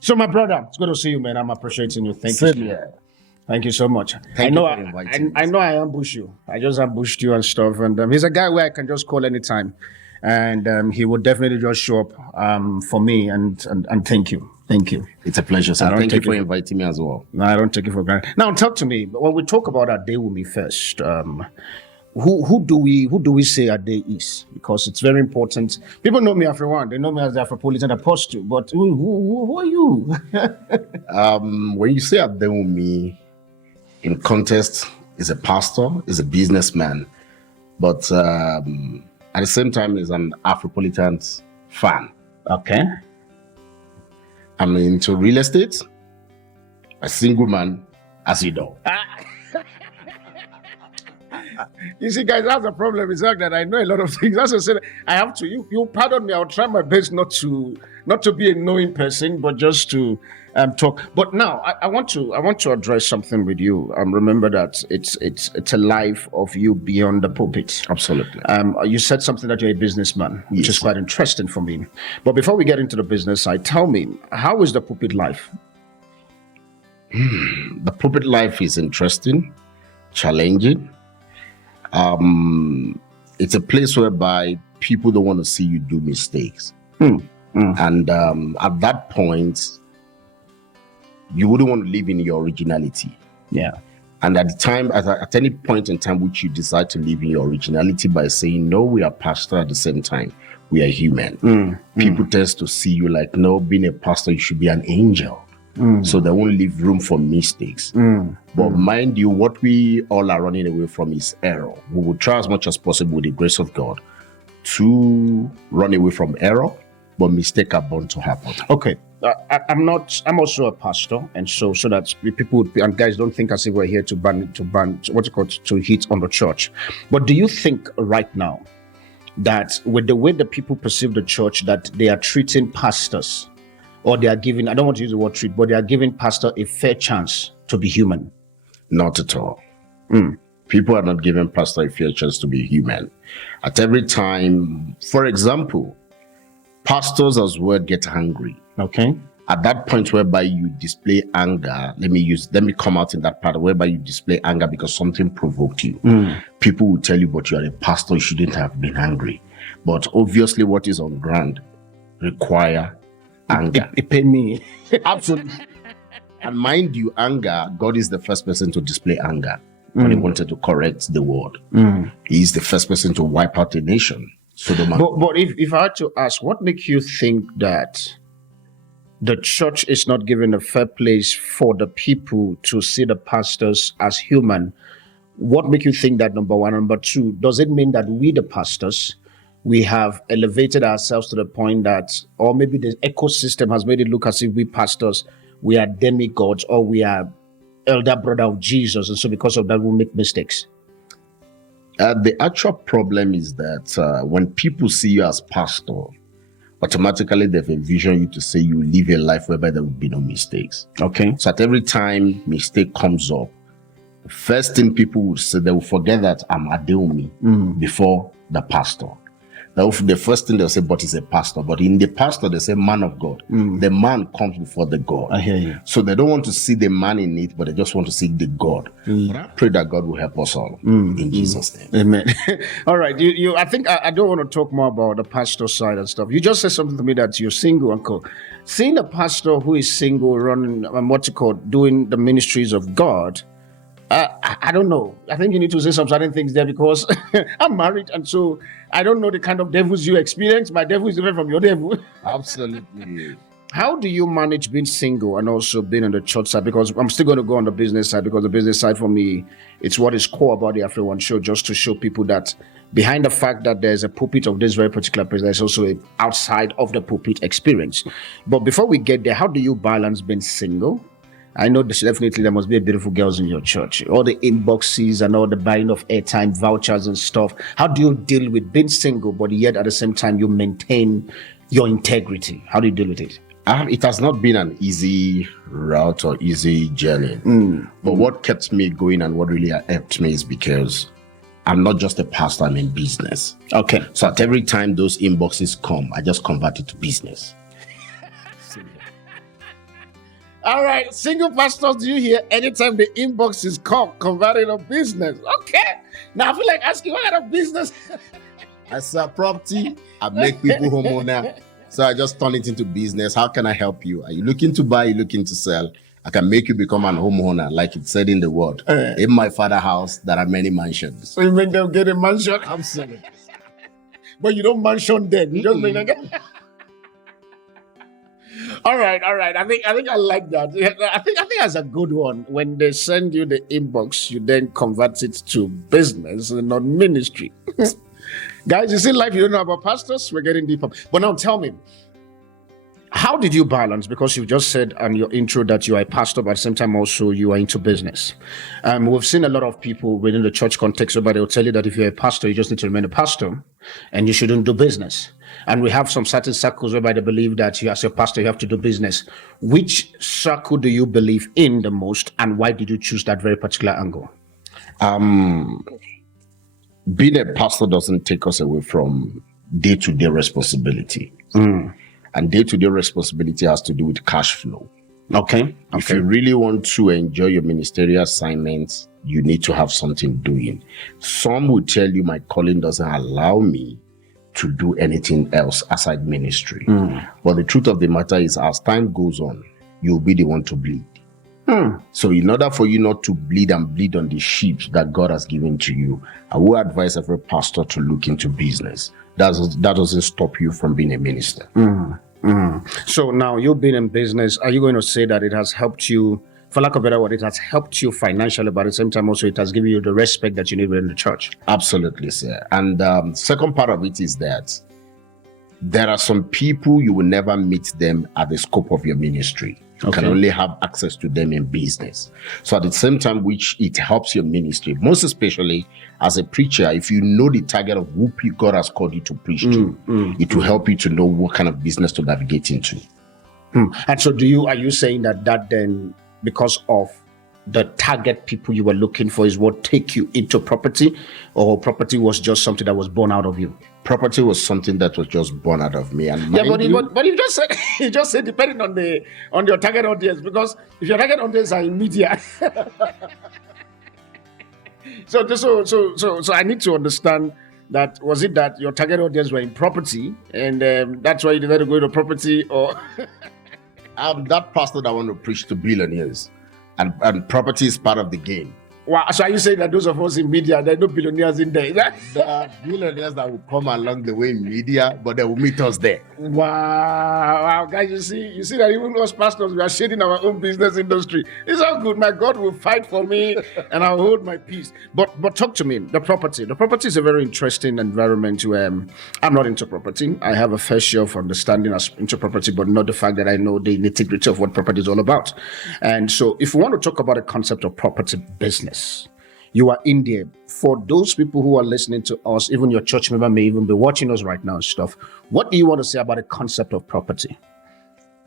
So, my brother, it's good to see you, man. I'm appreciating you. Thank you. Yeah. Thank you so much. Thank you for inviting me. I know I ambush you. I just ambushed you and stuff. And he's a guy where I can just call anytime. And he would definitely just show up for me. And thank you. Thank you. It's a pleasure, sir. Thank you for inviting me as well. No, I don't take it for granted. Now, talk to me. When we talk about Adewunmi first, who do we say Ade is? Because it's very important. People know me AfriOne. They know me as the Afropolitan Apostle. But who are you? When you say Adewunmi, in context, is a pastor, is a businessman, but at the same time is an Afropolitan fan. Okay. I'm into real estate, a single man, as you know. You see, guys, that's the problem. It's like that I know a lot of things. That's what I said. I have to. You pardon me. I'll try my best not to be a knowing person, but just to talk. But now I want to address something with you. Remember that it's a life of you beyond the pulpit. Absolutely. You said something that you're a businessman, which is quite interesting for me. But before we get into the business side, tell me, how is the pulpit life? The pulpit life is interesting, challenging. It's a place whereby people don't want to see you do mistakes. And at that point, you wouldn't want to live in your originality. Yeah. And at the time, at any point in time which you decide to live in your originality by saying, no, we are pastor at the same time, we are human. People tend to see you like, no, being a pastor, you should be an angel. So they won't leave room for mistakes. But mind you, what we all are running away from is error. We will try as much as possible with the grace of God to run away from error, but mistakes are bound to happen. Okay. I'm also a pastor, and so that people and guys don't think as if we're here to to hit on the church. But do you think right now that with the way the people perceive the church, that they are treating pastors, or they are giving, I don't want to use the word treat, but they are giving pastor a fair chance to be human? Not at all. People are not giving pastor a fair chance to be human. At every time, for example, pastors as well get angry. Okay. At that point whereby you display anger, let me come out in that part whereby you display anger because something provoked you. People will tell you, but you are a pastor, you shouldn't have been angry. But obviously what is on ground require anger. It paid me. Absolutely. And mind you, anger, God is the first person to display anger when he wanted to correct the world. He is the first person to wipe out a nation. But if I had to ask, what makes you think that the church is not given a fair place for the people to see the pastors as human? What makes you think that, number one? Number two, does it mean that we, the pastors, we have elevated ourselves to the point that, or maybe the ecosystem has made it look as if we pastors, we are demigods, or we are elder brother of Jesus, and so because of that, we make mistakes? The actual problem is that when people see you as pastor, automatically they've envisioned you to say you live a life whereby there will be no mistakes. Okay. So at every time mistake comes up, the first thing people will say, they will forget that I'm Adewunmi before the pastor. The first thing they'll say, but he's a pastor. But in the pastor, they say man of God. The man comes before the God. I hear you. So they don't want to see the man in it, but they just want to see the God. But I pray that God will help us all in Jesus' name. Amen. All right. I think I don't want to talk more about the pastor side and stuff. You just said something to me that you're single, uncle. Seeing a pastor who is single running, doing the ministries of God, I don't know. I think you need to say some certain things there because I'm married, and so I don't know the kind of devils you experience. My devil is different from your devil. Absolutely. How do you manage being single and also being on the church side? Because I'm still going to go on the business side, because the business side for me, it's what is core about the AfriOne Show, just to show people that behind the fact that there's a pulpit of this very particular place, there's also a outside of the pulpit experience. But before we get there, how do you balance being single? I know definitely there must be beautiful girls in your church. All the inboxes and all the buying of airtime vouchers and stuff. How do you deal with being single, but yet at the same time you maintain your integrity? How do you deal with it? It has not been an easy route or easy journey. But what kept me going and what really helped me is because I'm not just a pastor, I'm in business. Okay. So at every time those inboxes come, I just convert it to business. All right, single pastors, do you hear? Anytime the inbox is converting a business. Okay. Now I feel like asking what kind of business. I sell property. I make people homeowner. So I just turn it into business. How can I help you? Are you looking to buy? Are you looking to sell? I can make you become an homeowner, like it said in the word. In my father's house, there are many mansions. So you make them get a mansion? Absolutely. But you don't mention them. You just make them get... All right. I think I like that. I think that's a good one. When they send you the inbox, you then convert it to business and not ministry. Guys, you see life you don't know about pastors? We're getting deeper. But now tell me, how did you balance? Because you just said on your intro that you are a pastor, but at the same time also you are into business. We've seen a lot of people within the church context where they'll tell you that if you're a pastor, you just need to remain a pastor and you shouldn't do business. And we have some certain circles whereby they believe that you as a pastor, you have to do business. Which circle do you believe in the most, and why did you choose that very particular angle? Being a pastor doesn't take us away from day-to-day responsibility. And day-to-day responsibility has to do with cash flow. Okay. If you really want to enjoy your ministerial assignments, you need to have something doing. Some will tell you my calling doesn't allow me to do anything else aside ministry. But the truth of the matter is, as time goes on, you'll be the one to bleed. So in order for you not to bleed on the sheep that God has given to you, I will advise every pastor to look into business. That doesn't stop you from being a minister. So now you've been in business. Are you going to say that it has helped you, for lack of a better word, it has helped you financially, but at the same time also it has given you the respect that you need within the church? Absolutely, sir. And second part of it is that there are some people you will never meet them at the scope of your ministry. You can only have access to them in business. So at the same time, which it helps your ministry, most especially as a preacher, if you know the target of who God has called you to preach to, it will help you to know what kind of business to navigate into. And so are you saying that then, because of the target people you were looking for, is what take you into property, or property was just something that was born out of you? Property was something that was just born out of me. And but you just said depending on your target audience, because if your target audience are in media, so I need to understand that. Was it that your target audience were in property, and that's why you decided to go into property, or? I'm that pastor that want to preach to billionaires, and property is part of the game. Wow. So are you saying that those of us in media, there are no billionaires in there? There are billionaires that will come along the way in media, but they will meet us there. Wow, guys, you see that even us pastors, we are shading our own business industry. It's all good. My God will fight for me, and I'll hold my peace. But talk to me. The property is a very interesting environment. I'm not into property. I have a fair share of understanding as into property, but not the fact that I know the nitty-gritty of what property is all about. And so, if we want to talk about the concept of property business, you are in there. For those people who are listening to us, even your church member may even be watching us right now and stuff, what do you want to say about the concept of property?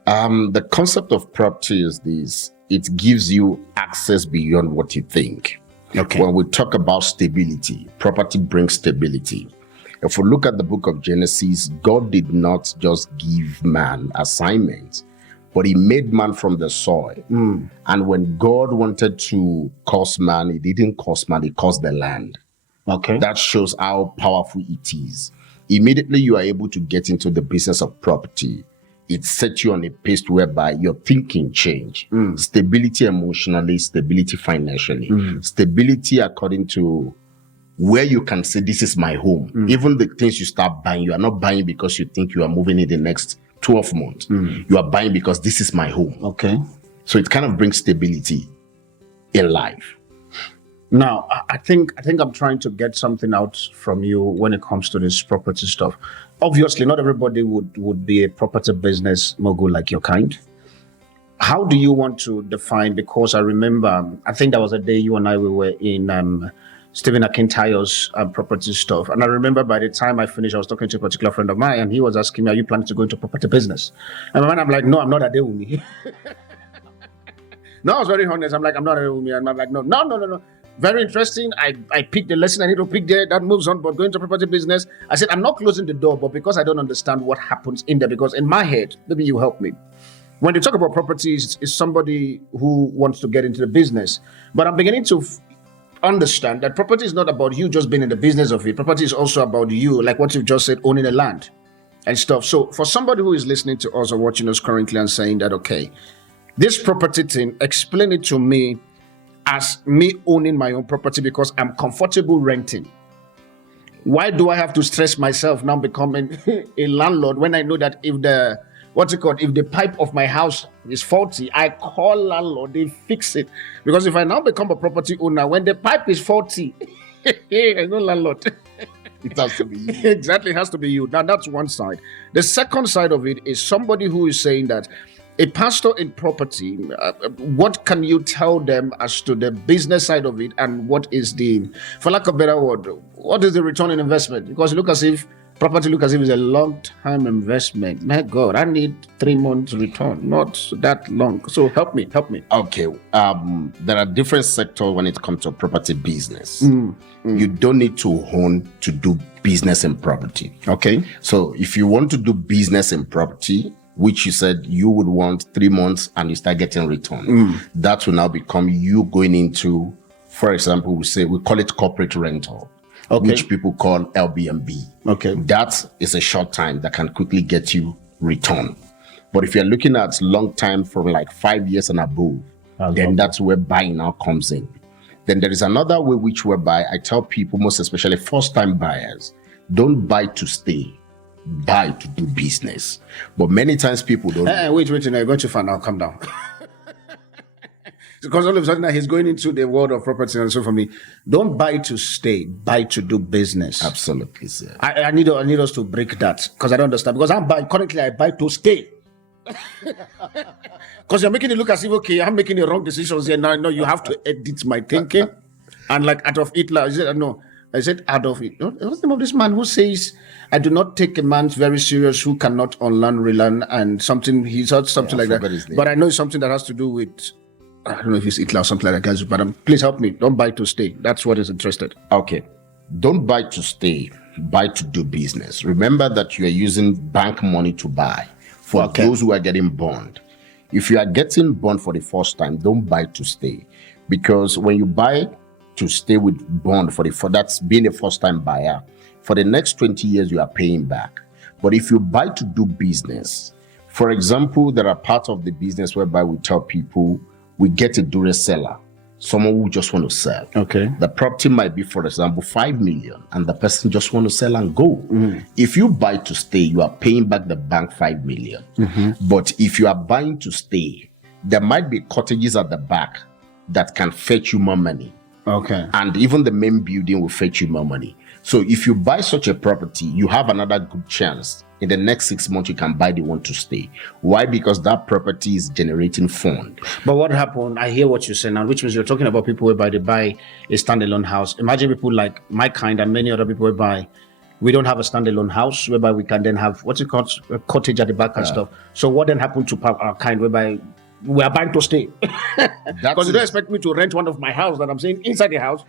The concept of property is this: it gives you access beyond what you think. Okay. When we talk about stability, property brings stability. If we look at the book of Genesis, God did not just give man assignments, but he made man from the soil. And when God wanted to cause man, he didn't cause man, he caused the land. Okay. That shows how powerful it is. Immediately you are able to get into the business of property. It sets you on a pace whereby your thinking change. Stability emotionally, stability financially, stability according to where you can say, this is my home. Even the things you start buying, you are not buying because you think you are moving in the next 12 months. You are buying because this is my home. Okay. So it kind of brings stability in life. Now, I think I'm trying to get something out from you when it comes to this property stuff. Obviously, not everybody would be a property business mogul like your kind. How do you want to define? Because I remember, I think that was a day you and I we were in Stephen Akintayo's property stuff. And I remember by the time I finished, I was talking to a particular friend of mine, and he was asking me, are you planning to go into property business? And I'm like, no, I'm not Adewunmi. No, I was very honest. I'm like, I'm not Adewunmi. And I'm like, no. Very interesting. I picked the lesson I need to pick there. That moves on. But going to property business, I said, I'm not closing the door, but because I don't understand what happens in there, because in my head, maybe you help me. when you talk about properties, it's somebody who wants to get into the business. But I'm beginning to understand that property is not about you just being in the business of it. Property is also about you, like what you've just said, owning a land and stuff. So for somebody who is listening to us or watching us currently and saying that, okay, this property thing, explain it to me as me owning my own property because I'm comfortable renting. Why do I have to stress myself now becoming a landlord when I know that if the pipe of my house is faulty, I call landlord, they fix it. Because if I now become a property owner, when the pipe is faulty, there's no landlord. It has to be you. Exactly, it has to be you. Now that's one side. The second side of it is somebody who is saying that a pastor in property, what can you tell them as to the business side of it, and what is the, for lack of a better word, what is the return on investment? Because property look as if it's a long-term investment. My God, I need 3 months return, not that long. So help me. Okay. There are different sectors when it comes to property business. You don't need to own to do business in property. Okay. So if you want to do business in property, which you said you would want 3 months and you start getting return, that will now become you going into, for example, we call it corporate rental. Okay. Which people call LBMB. Okay. That is a short time that can quickly get you return. But if you're looking at long time from like 5 years and above, then that's where buying now comes in. Then there is another way whereby I tell people, most especially first-time buyers, don't buy to stay, buy to do business. But many times people don't. Wait, I got you far now. Calm down. Because all of a sudden he's going into the world of property and so for me, don't buy to stay, buy to do business. Absolutely, sir. I need us to break that because I don't understand. Because currently I buy to stay. Because you're making it look as if, okay, I'm making the wrong decisions here. Now you have to edit my thinking. And like Adolf Hitler, I said Adolf Hitler. What's the name of this man who says, I do not take a man very serious who cannot unlearn, relearn, and something, he said something like that. But I know it's something that has to do with, I don't know if it's Hitler or something like that, guys, but please help me. Don't buy to stay. That's what is interested. Okay. Don't buy to stay, buy to do business. Remember that you are using bank money to buy for those who are getting bond. If you are getting bond for the first time, don't buy to stay. Because when you buy to stay with bond for that's being a first-time buyer, for the next 20 years you are paying back. But if you buy to do business, for example, there are parts of the business whereby we tell people we get a duress seller, someone who just want to sell. Okay. The property might be, for example, 5 million, and the person just want to sell and go. If you buy to stay, you are paying back the bank 5 million. But if you are buying to stay, there might be cottages at the back that can fetch you more money. Okay. And even the main building will fetch you more money. So if you buy such a property, you have another good chance. In the next 6 months, you can buy the one to stay. Why? Because that property is generating fund. But what happened? I hear what you're saying now, which means you're talking about people whereby they buy a standalone house. Imagine people like my kind and many other people whereby we don't have a standalone house, whereby we can then have what's it called, a cottage at the back and stuff. So what then happened to our kind whereby we are buying to stay? Because you don't expect me to rent one of my house that I'm saying inside the house.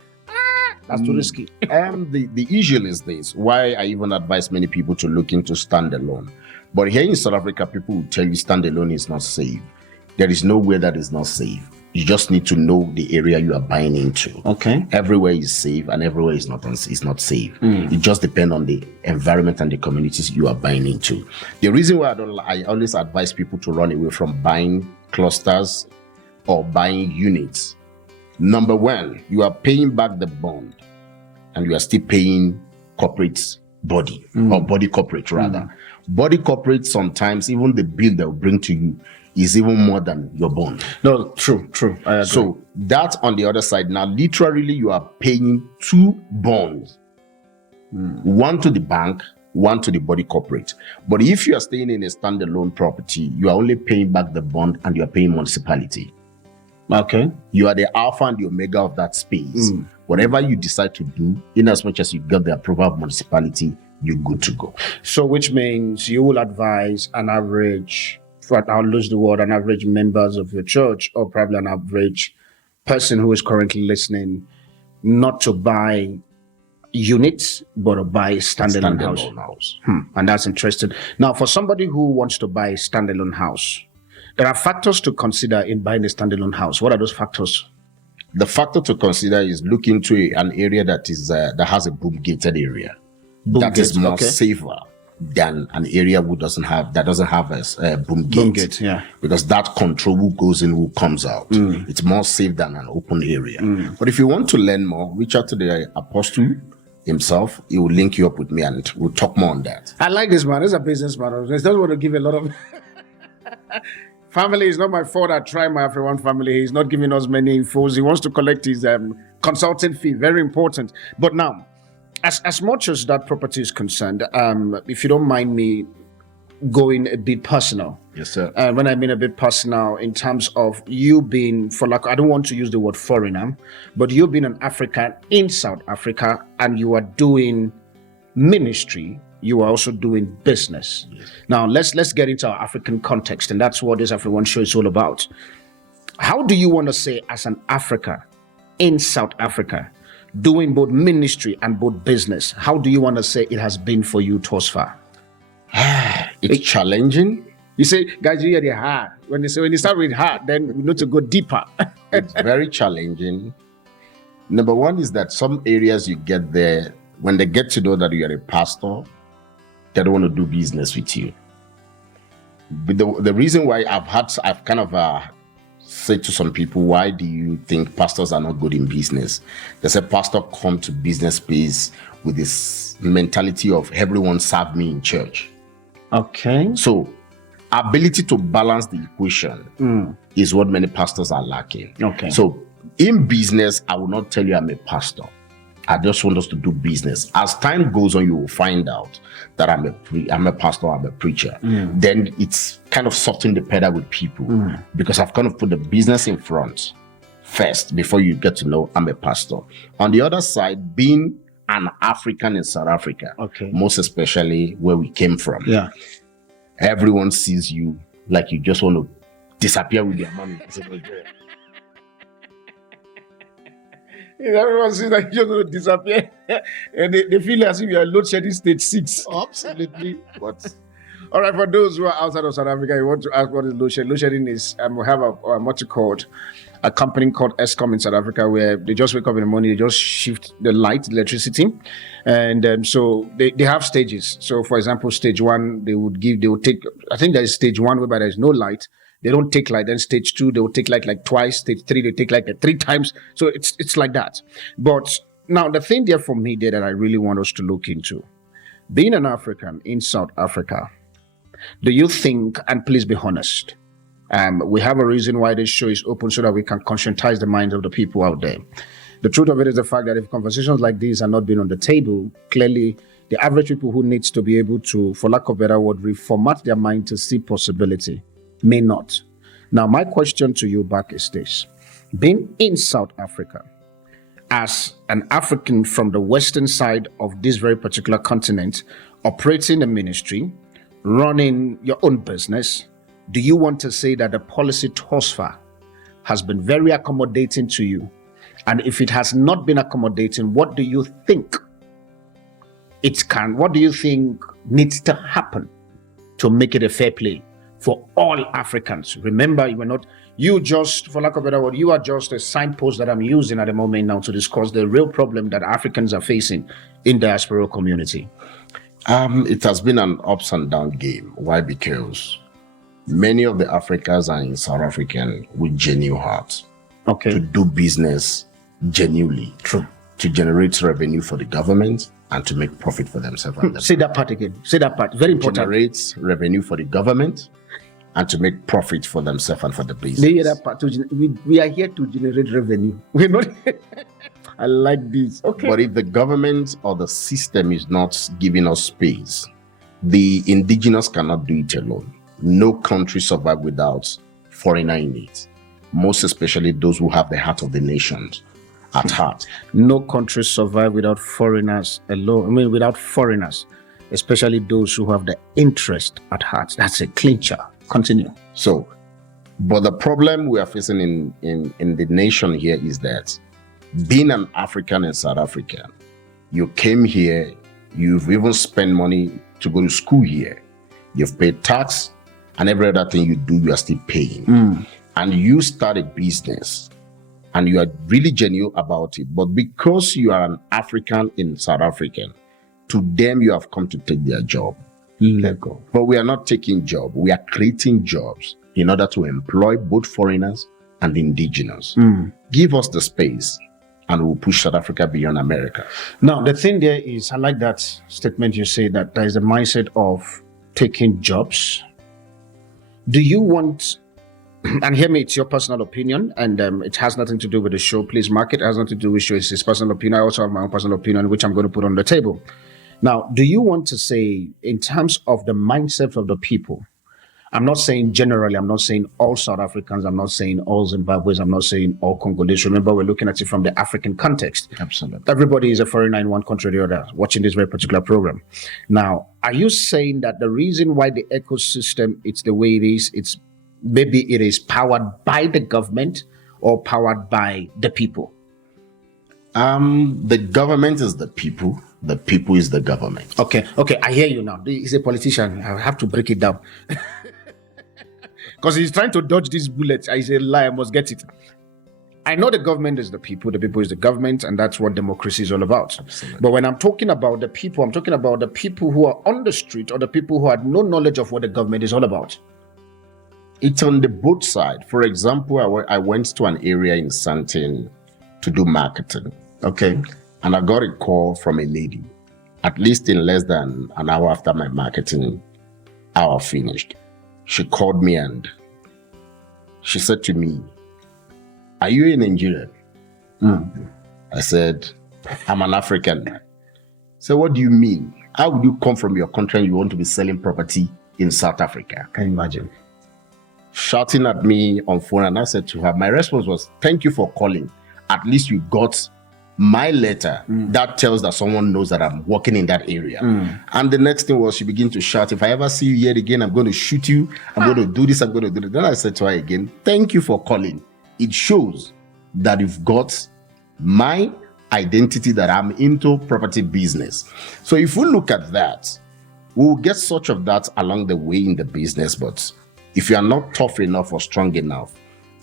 That's too risky. The issue is this, why I even advise many people to look into standalone. But here in South Africa, people will tell you standalone is not safe. There is nowhere that is not safe. You just need to know the area you are buying into. Okay. Everywhere is safe and everywhere is not safe. It just depends on the environment and the communities you are buying into. The reason why I always advise people to run away from buying clusters or buying units. Number one, you are paying back the bond and you are still paying corporate body or body corporate rather. Body corporate, sometimes even the bill they'll bring to you is even more than your bond. No, true. I agree. So that on the other side, now literally you are paying 2 bonds. One to the bank, one to the body corporate. But if you are staying in a standalone property, you are only paying back the bond and you are paying municipality. Okay. You are the alpha and the omega of that space. Whatever you decide to do, in as much as you got the approval of municipality, you're good to go. So which means you will advise an average, I'll lose the word, an average members of your church, or probably an average person who is currently listening, not to buy units, but to buy a standalone house. And that's interesting. Now, for somebody who wants to buy a standalone house, There are factors to consider in buying a standalone house. What are those factors? The factor to consider is look into an area that has a boom gated area. That is more safer than an area that doesn't have a boom gate. Boom gate, yeah. Because that control who goes in, who comes out. It's more safe than an open area. But if you want to learn more, reach out to the apostle himself. He will link you up with me and we'll talk more on that. I like this man. He's a businessman. He doesn't want to give a lot of family. Is not my fault. I try my AfriOne family. He's not giving us many infos. He wants to collect his consulting fee. Very important. But now, as much as that property is concerned, if you don't mind me going a bit personal. Yes, sir. When I mean a bit personal, in terms of you being, I don't want to use the word foreigner, but you being an African in South Africa and you are doing ministry, you are also doing business. Yes. Now, let's get into our African context, and that's what this AfriOne Show is all about. How do you want to say, as an African in South Africa, doing both ministry and both business, how do you want to say it has been for you thus far? It's challenging. You say, guys, you hear the hard. When you start with hard, then we need to go deeper. It's very challenging. Number one is that some areas you get there, when they get to know that you are a pastor, they don't want to do business with you. But the reason why I've kind of said to some people, why do you think pastors are not good in business? They say pastor come to business space with this mentality of everyone serve me in church. Okay. So ability to balance the equation is what many pastors are lacking. Okay. So in business, I will not tell you I'm a pastor. I just want us to do business. As time goes on, you will find out that I'm a pastor, I'm a preacher. Then it's kind of softening the pedal with people because I've kind of put the business in front first before you get to know I'm a pastor. On the other side, being an African in South Africa, most especially where we came from, everyone sees you like you just want to disappear with your money. Everyone sees that you're going to disappear, and they feel as if you are load shedding stage 6. Absolutely. But all right, for those who are outside of South Africa, you want to ask what is load shedding? Load shedding is we have a company called Eskom in South Africa, where they just wake up in the morning, they just shift the light, electricity, and so they have stages. So, for example, stage 1, they would take. I think there is stage 1 whereby there is no light. They don't take light. Then stage 2, they will take light like twice. Stage 3, they take light like 3 times. So it's like that. But now the thing there for me there that I really want us to look into, being an African in South Africa, do you think, and please be honest, we have a reason why this show is open so that we can conscientize the minds of the people out there. The truth of it is the fact that if conversations like these are not being on the table, clearly the average people who needs to be able to, for lack of a better word, reformat their mind to see possibility may not. Now, my question to you back is this. Being in South Africa, as an African from the western side of this very particular continent, operating a ministry, running your own business, do you want to say that the policy thus far has been very accommodating to you? And if it has not been accommodating, what do you think what do you think needs to happen to make it a fair play for all Africans? Remember, for lack of a better word, you are just a signpost that I'm using at the moment now to discuss the real problem that Africans are facing in the diaspora community. It has been an ups and down game. Why? Because many of the Africans are in South African with genuine hearts. To do business genuinely. True. To generate revenue for the government and to make profit for themselves. Say that part again. Say that part. Very important. Generate revenue for the government and to make profit for themselves and for the business. They hear that part. We are here to generate revenue. We're not. I like this. Okay. But if the government or the system is not giving us space, the indigenous cannot do it alone. No country survives without foreigner in it. Most especially those who have the heart of the nations at heart. No country survive without foreigners alone. I mean, without foreigners, especially those who have the interest at heart. That's a clincher. Continue. So, but the problem we are facing in the nation here is that being an African in South Africa, you came here, you've even spent money to go to school here, you've paid tax, and every other thing you do, you are still paying. And you start a business and you are really genuine about it. But because you are an African in South Africa, to them you have come to take their job. Let go. But we are not taking job. We are creating jobs in order to employ both foreigners and indigenous. Give us the space and we'll push South Africa beyond America. Now, the thing there is, I like that statement you say that there is a mindset of taking jobs. Do you want, and hear me, it's your personal opinion, and it has nothing to do with the show. Please mark it. It has nothing to do with the show. It's his personal opinion. I also have my own personal opinion, which I'm going to put on the table. Now, do you want to say, in terms of the mindset of the people, I'm not saying generally, I'm not saying all South Africans, I'm not saying all Zimbabweans, I'm not saying all Congolese. Remember, we're looking at it from the African context. Absolutely. Everybody is a foreigner in one country or the other watching this very particular program. Now, are you saying that the reason why the ecosystem, it's the way it is, it's maybe it is powered by the government or powered by the people? The government is the people. The people is the government. Okay, I hear you now. He's a politician. I have to break it down. Because he's trying to dodge these bullets. I say, lie, I must get it. I know the government is the people is the government, and that's what democracy is all about. Absolutely. But when I'm talking about the people, I'm talking about the people who are on the street or the people who had no knowledge of what the government is all about. It's on the both side. For example, I went to an area in Santin to do marketing. Okay. And I got a call from a lady, at least in less than an hour after my marketing hour finished. She called me and she said to me, "Are you in Nigeria?" I said, "I'm an African." So what do you mean? How would you come from your country and you want to be selling property in South Africa? Can you imagine? Shouting at me on phone, and I said to her, my response was, "Thank you for calling. At least you got my letter that tells that someone knows that I'm working in that area." And the next thing was she began to shout, "If I ever see you here again, I'm going to shoot you. I'm going to do this. I'm going to do that." Then I said to her again, "Thank you for calling. It shows that you've got my identity that I'm into property business." So if we look at that, we'll get such of that along the way in the business. But if you are not tough enough or strong enough,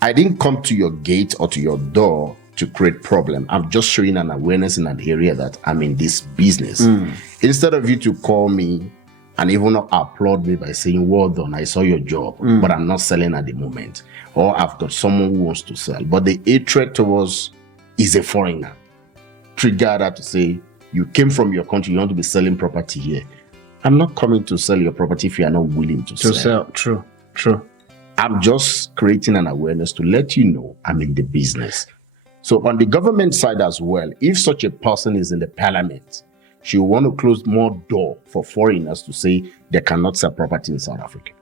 I didn't come to your gate or to your door to create problem. I'm just showing an awareness in an area that I'm in this business. Instead of you to call me and even applaud me by saying, "Well done, I saw your job, but I'm not selling at the moment," or "I've got someone who wants to sell." But the hatred towards is a foreigner. Trigger that to say, "You came from your country, you want to be selling property here." I'm not coming to sell your property if you are not willing to sell. True. I'm just creating an awareness to let you know I'm in the business. So on the government side as well, if such a person is in the parliament, she will want to close more door for foreigners to say they cannot sell property in South Africa.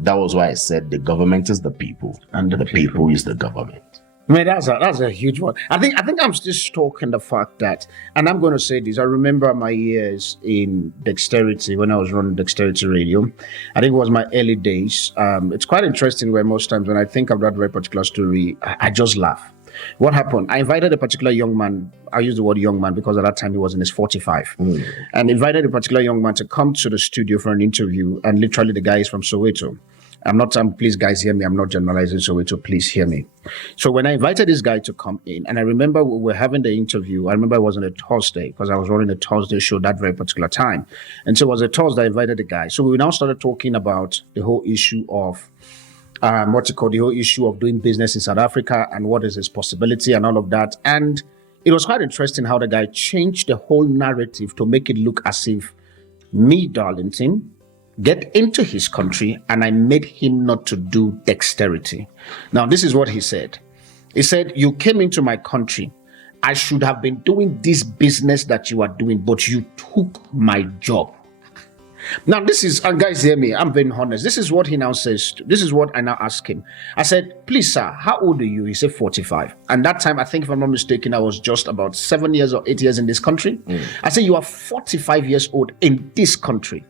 That was why I said the government is the people and the people is the government. I mean, that's a huge one. I think I'm still stuck in the fact that, and I'm going to say this, I remember my years in Dexterity when I was running Dexterity Radio. I think it was my early days. It's quite interesting where most times when I think of that very particular story, I just laugh. What happened? I invited a particular young man. I use the word young man because at that time he was in his 45. And invited a particular young man to come to the studio for an interview. And literally the guy is from Soweto. Please guys hear me. I'm not generalizing Soweto. Please hear me. So when I invited this guy to come in, and I remember we were having the interview. I remember it was on a Thursday because I was running a Thursday show that very particular time. And so it was a Thursday I invited the guy. So we now started talking about the whole issue of the whole issue of doing business in South Africa and what is its possibility and all of that. And it was quite interesting how the guy changed the whole narrative to make it look as if me, Darlington, get into his country and I made him not to do Dexterity. Now, this is what he said. He said, "You came into my country. I should have been doing this business that you are doing, but you took my job." Now, this is, and guys, hear me, I'm being honest. This is what he now says. This is what I now ask him. I said, "Please, sir, how old are you?" He said, 45. And that time, I think if I'm not mistaken, I was just about 7 years or 8 years in this country. I said, "You are 45 years old in this country.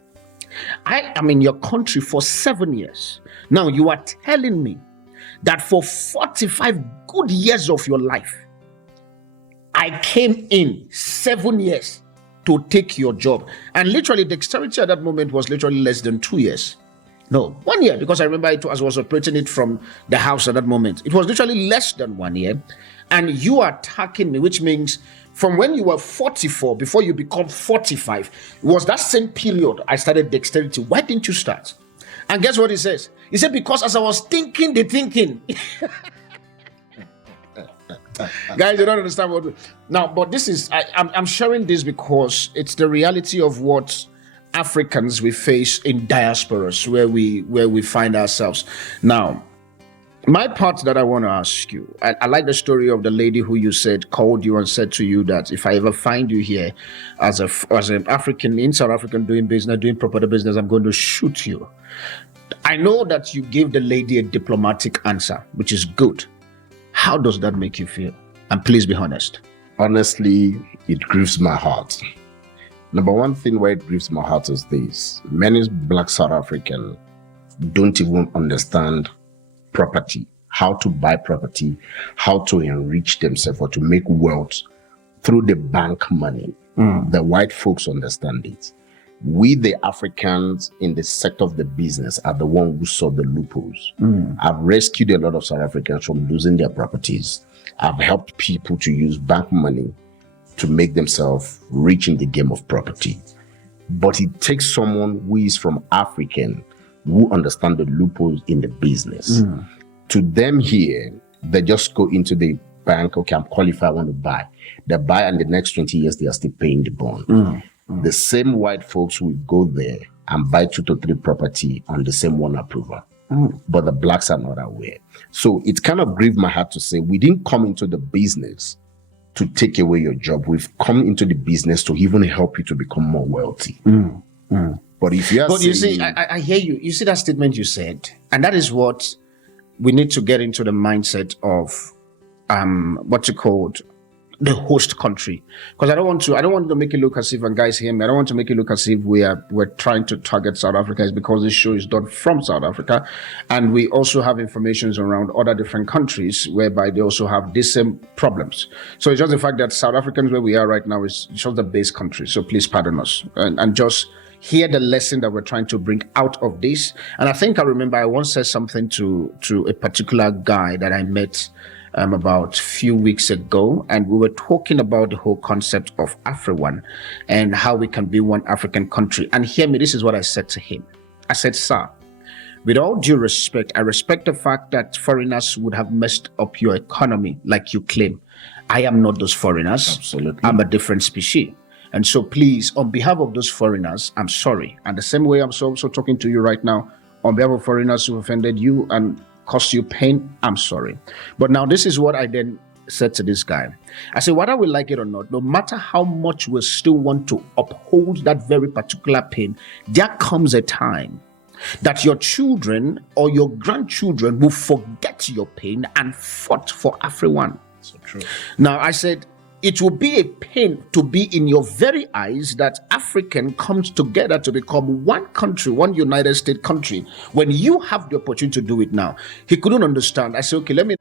I am in your country for 7 years. Now, you are telling me that for 45 good years of your life, I came in 7 years to take your job." And literally, Dexterity at that moment was literally less than 2 years. No, 1 year, because I remember I was operating it from the house at that moment. It was literally less than 1 year. And you are attacking me, which means from when you were 44, before you become 45, it was that same period I started dexterity. Why didn't you start? And guess what he says? He said, because as I was thinking the thinking. Guys, you don't understand what now, but this is I'm sharing this because it's the reality of what Africans we face in diasporas where we find ourselves. Now, my part that I want to ask you, I like the story of the lady who you said called you and said to you that if I ever find you here as an African in South Africa doing business, doing proper business, I'm going to shoot you. I know that you gave the lady a diplomatic answer, which is good. How does that make you feel? And please be honest. Honestly, it grieves my heart. Number one thing why it grieves my heart is this. Many Black South Africans don't even understand property, how to buy property, how to enrich themselves or to make wealth through the bank money. The white folks understand it. We, the Africans in the sector of the business, are the ones who saw the loopholes. I've rescued a lot of South Africans from losing their properties. I've helped people to use bank money to make themselves rich in the game of property. But it takes someone who is from African, who understand the loopholes in the business. To them here, they just go into the bank, okay, I'm qualified, I want to buy. They buy, and the next 20 years, they are still paying the bond. The same white folks will go there and buy 2 to 3 property on the same one approval. But the blacks are not aware. So it kind of grieved my heart to say, we didn't come into the business to take away your job. We've come into the business to even help you to become more wealthy. But if you are But you see, I hear you. You see that statement you said, and that is what we need to get into the mindset of what you called the host country. Because I don't want to make it look as if, and guys hear me, I don't want to make it look as if we're trying to target South Africa. It's because this show is done from South Africa, and we also have information around other different countries whereby they also have the same problems. So it's just the fact that South Africans, where we are right now, is just the base country. So please pardon us and just hear the lesson that we're trying to bring out of this. And I think I remember I once said something to a particular guy that I met about a few weeks ago, and we were talking about the whole concept of AfriOne and how we can be one African country. And hear me, this is what I said to him. I said, sir, with all due respect, I respect the fact that foreigners would have messed up your economy like you claim. I am not those foreigners. Absolutely. I'm a different species. And so please, on behalf of those foreigners, I'm sorry. And the same way I'm also talking to you right now, on behalf of foreigners who offended you and caused you pain, I'm sorry. But now this is what I then said to this guy. I said, whether we like it or not, no matter how much we still want to uphold that very particular pain, there comes a time that your children or your grandchildren will forget your pain and fought for AfriOne. So true. Now, I said, it will be a pain to be in your very eyes that African comes together to become one country, one United States country, when you have the opportunity to do it now. He couldn't understand. I said, okay, let me